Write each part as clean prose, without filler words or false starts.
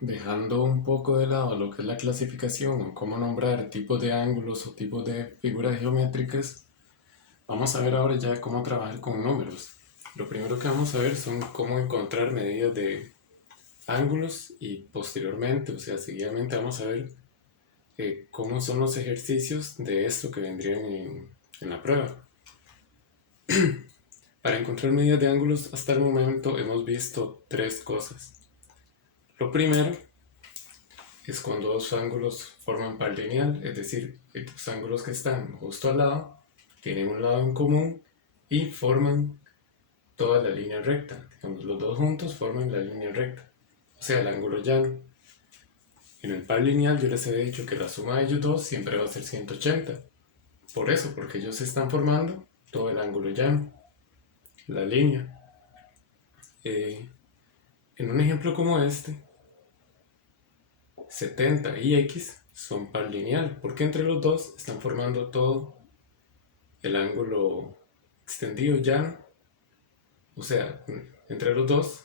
Dejando un poco de lado lo que es la clasificación o cómo nombrar tipos de ángulos o tipos de figuras geométricas, vamos a ver ahora ya cómo trabajar con números. Lo primero que vamos a ver son cómo encontrar medidas de ángulos y posteriormente, o sea, seguidamente vamos a ver cómo son los ejercicios de esto que vendrían en la prueba. Para encontrar medidas de ángulos, hasta el momento hemos visto tres cosas. Lo primero es cuando dos ángulos forman par lineal, es decir, dos ángulos que están justo al lado, tienen un lado en común y forman toda la línea recta. Digamos, los dos juntos forman la línea recta, o sea, el ángulo llano. En el par lineal yo les he dicho que la suma de ellos dos siempre va a ser 180. Por eso, porque ellos están formando todo el ángulo llano, la línea. En un ejemplo como este, 70 y x son par lineal, porque entre los dos están formando todo el ángulo extendido llano, o sea, entre los dos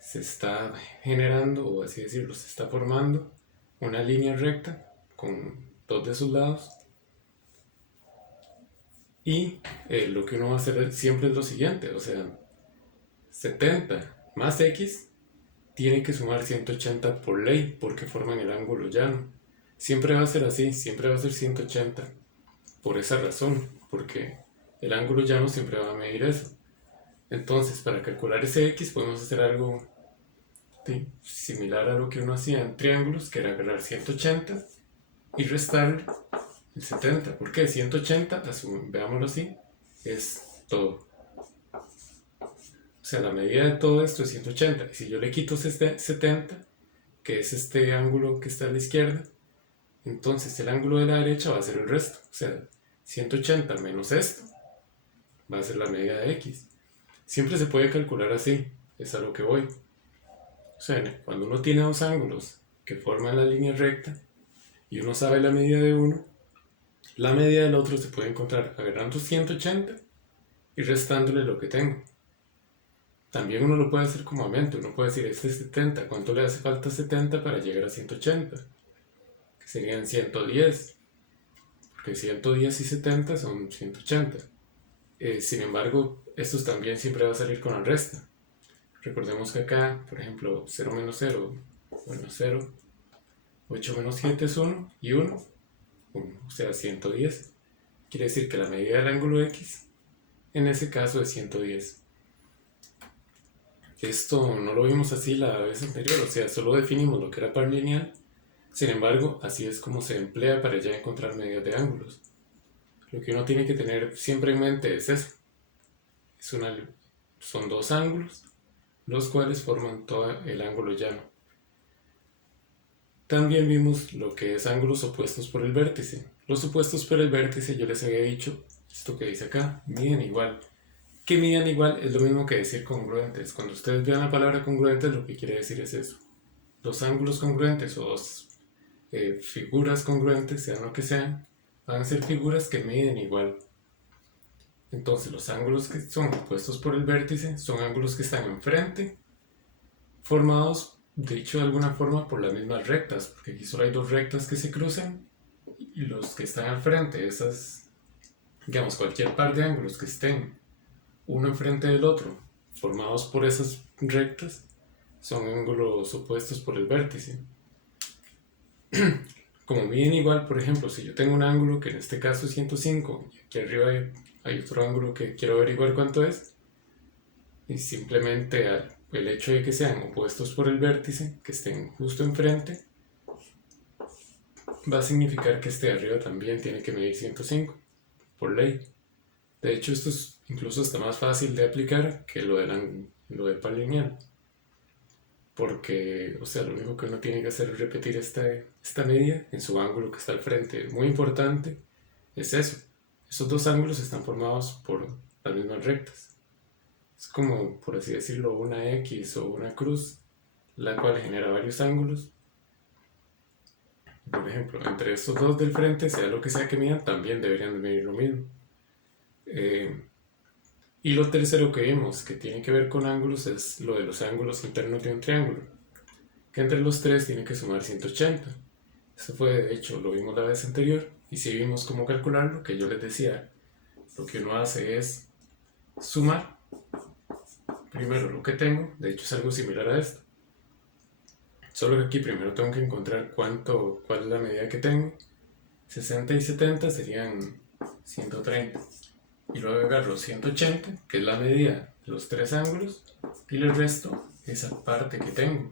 se está generando, o así decirlo, se está formando una línea recta con dos de sus lados. Y lo que uno va a hacer siempre es lo siguiente, o sea, 70 más x tiene que sumar 180 por ley, porque forman el ángulo llano. Siempre va a ser así, siempre va a ser 180, por esa razón, porque el ángulo llano siempre va a medir eso. Entonces, para calcular ese x podemos hacer algo similar a lo que uno hacía en triángulos, que era agarrar 180 y restarle el 70. ¿Por qué? 180, veámoslo así, es todo. O sea, la medida de todo esto es 180. Y si yo le quito este 70, que es este ángulo que está a la izquierda, entonces el ángulo de la derecha va a ser el resto. O sea, 180 menos esto va a ser la medida de x. Siempre se puede calcular así, es a lo que voy. O sea, cuando uno tiene dos ángulos que forman la línea recta y uno sabe la medida de uno, la medida del otro se puede encontrar agarrando 180 y restándole lo que tengo. También uno lo puede hacer como a mente, uno puede decir, este es 70, ¿cuánto le hace falta 70 para llegar a 180? Que serían 110, porque 110 y 70 son 180. Sin embargo, estos también siempre va a salir con la resta. Recordemos que acá, por ejemplo, 0 menos 0, bueno, 0, 8 menos 7 es 1 y 1, o sea, 110. Quiere decir que la medida del ángulo x en ese caso es 110. Esto no lo vimos así la vez anterior, o sea, solo definimos lo que era par lineal. Sin embargo, así es como se emplea para ya encontrar medidas de ángulos. Lo que uno tiene que tener siempre en mente es eso. Son dos ángulos, los cuales forman todo el ángulo llano. También vimos lo que es ángulos opuestos por el vértice. Los opuestos por el vértice, yo les había dicho, esto que dice acá, miden igual. Que midan igual es lo mismo que decir congruentes. Cuando ustedes vean la palabra congruentes, lo que quiere decir es eso. Dos ángulos congruentes o dos figuras congruentes, sean lo que sean, van a ser figuras que miden igual. Entonces los ángulos que son opuestos por el vértice son ángulos que están enfrente, formados, dicho de alguna forma, por las mismas rectas, porque aquí solo hay dos rectas que se cruzan, y los que están al frente, esas, digamos, cualquier par de ángulos que estén uno enfrente del otro, formados por esas rectas, son ángulos opuestos por el vértice. Como miden igual, por ejemplo, si yo tengo un ángulo que en este caso es 105 y aquí arriba hay otro ángulo que quiero averiguar cuánto es, y simplemente el hecho de que sean opuestos por el vértice, que estén justo enfrente, va a significar que este de arriba también tiene que medir 105, por ley. De hecho, esto es incluso hasta más fácil de aplicar que lo del par lineal. Porque, o sea, lo único que uno tiene que hacer es repetir esta media en su ángulo que está al frente. Muy importante es eso. Esos dos ángulos están formados por las mismas rectas. Es como, por así decirlo, una X o una cruz, la cual genera varios ángulos. Por ejemplo, entre estos dos del frente, sea lo que sea que midan, también deberían de medir lo mismo. Y lo tercero que vimos, que tiene que ver con ángulos, es lo de los ángulos internos de un triángulo, que entre los tres tiene que sumar 180. Esto fue, de hecho, lo vimos la vez anterior, y si vimos cómo calcularlo, que yo les decía, lo que uno hace es sumar primero lo que tengo, de hecho es algo similar a esto, solo que aquí primero tengo que encontrar cuál es la medida que tengo. 60 y 70 serían 130, y luego agarro 180, que es la medida de los tres ángulos, y le resto esa parte que tengo,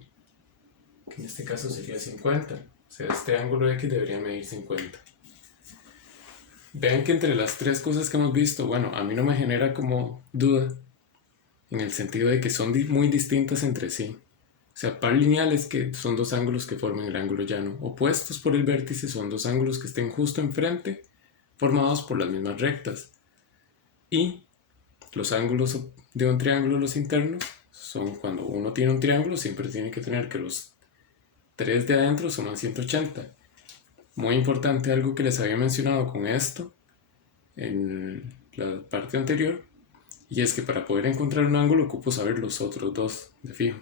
que en este caso sería 50. O sea, este ángulo X debería medir 50. Vean que entre las tres cosas que hemos visto, bueno, a mí no me genera como duda, en el sentido de que son muy distintas entre sí. O sea, par lineal es que son dos ángulos que forman el ángulo llano. Opuestos por el vértice son dos ángulos que estén justo enfrente, formados por las mismas rectas. Y los ángulos de un triángulo, los internos, son cuando uno tiene un triángulo, siempre tiene que tener que los tres de adentro suman 180. Muy importante, algo que les había mencionado con esto en la parte anterior, y es que para poder encontrar un ángulo ocupo saber los otros dos de fijo.